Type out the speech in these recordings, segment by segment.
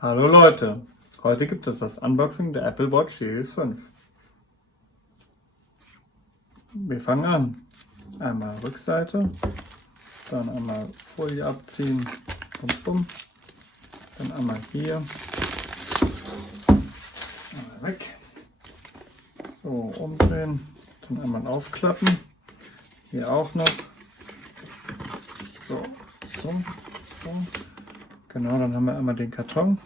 Hallo Leute, heute gibt es das Unboxing der Apple Watch Series 5. Wir fangen an. Einmal Rückseite, dann einmal Folie abziehen und bumm. Dann einmal hier, einmal weg. So, umdrehen, dann einmal aufklappen. Hier auch noch. So. Genau, dann haben wir einmal den Karton.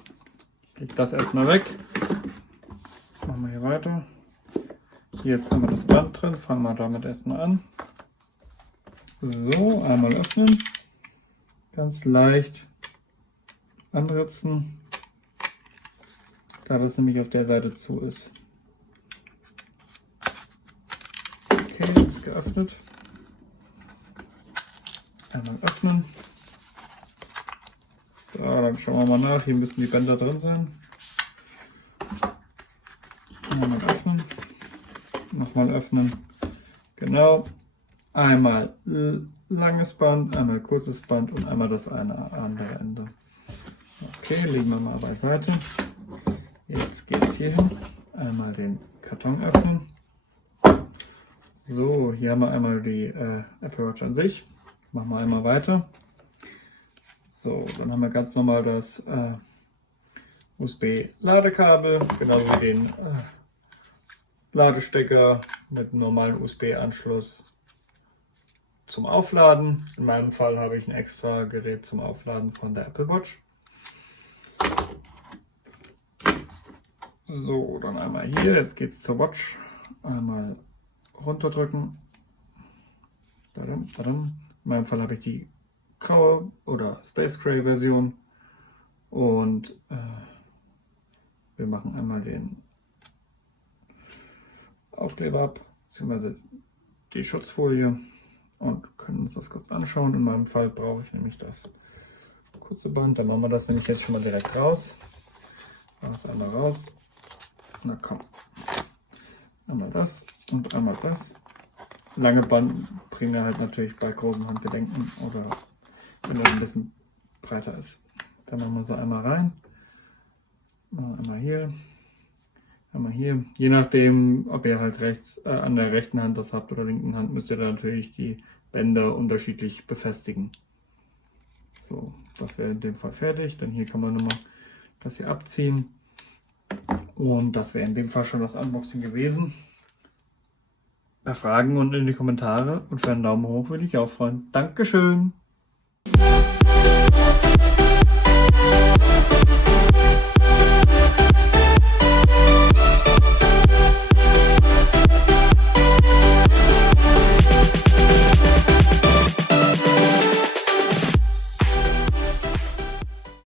Ich lege das erstmal weg. Machen wir hier weiter. Hier ist einmal das Band drin. Fangen wir damit erstmal an. So, einmal öffnen. Ganz leicht anritzen, da das nämlich auf der Seite zu ist. Okay, ist geöffnet. Einmal öffnen. So, dann schauen wir mal nach. Hier müssen die Bänder drin sein. Einmal öffnen. Nochmal öffnen. Genau. Einmal langes Band, einmal kurzes Band und einmal das andere Ende. Okay, legen wir mal beiseite. Jetzt geht es hier hin. Einmal den Karton öffnen. So, hier haben wir einmal die Apple Watch an sich. Machen wir einmal weiter. So, dann haben wir ganz normal das USB-Ladekabel, genauso wie den Ladestecker mit einem normalen USB-Anschluss zum Aufladen. In meinem Fall habe ich ein extra Gerät zum Aufladen von der Apple Watch. So, dann einmal hier, jetzt geht es zur Watch. Einmal runterdrücken. In meinem Fall habe ich die graue oder Space Gray Version. Und wir machen einmal den Aufkleber ab, beziehungsweise die Schutzfolie, und können uns das kurz anschauen. In meinem Fall brauche ich nämlich das kurze Band. Dann machen wir das nämlich jetzt schon mal direkt raus. Das einmal raus. Na komm. Einmal das und einmal das. Lange Band bringe halt natürlich bei groben Handgelenken oder wenn er ein bisschen breiter ist. Dann machen wir so einmal rein. Einmal hier. Einmal hier. Je nachdem, ob ihr halt rechts an der rechten Hand das habt oder linken Hand, müsst ihr da natürlich die Bänder unterschiedlich befestigen. So, das wäre in dem Fall fertig. Dann hier kann man nochmal das hier abziehen. Und das wäre in dem Fall schon das Unboxing gewesen. Bei Fragen und in die Kommentare und für einen Daumen hoch würde ich auch freuen. Dankeschön!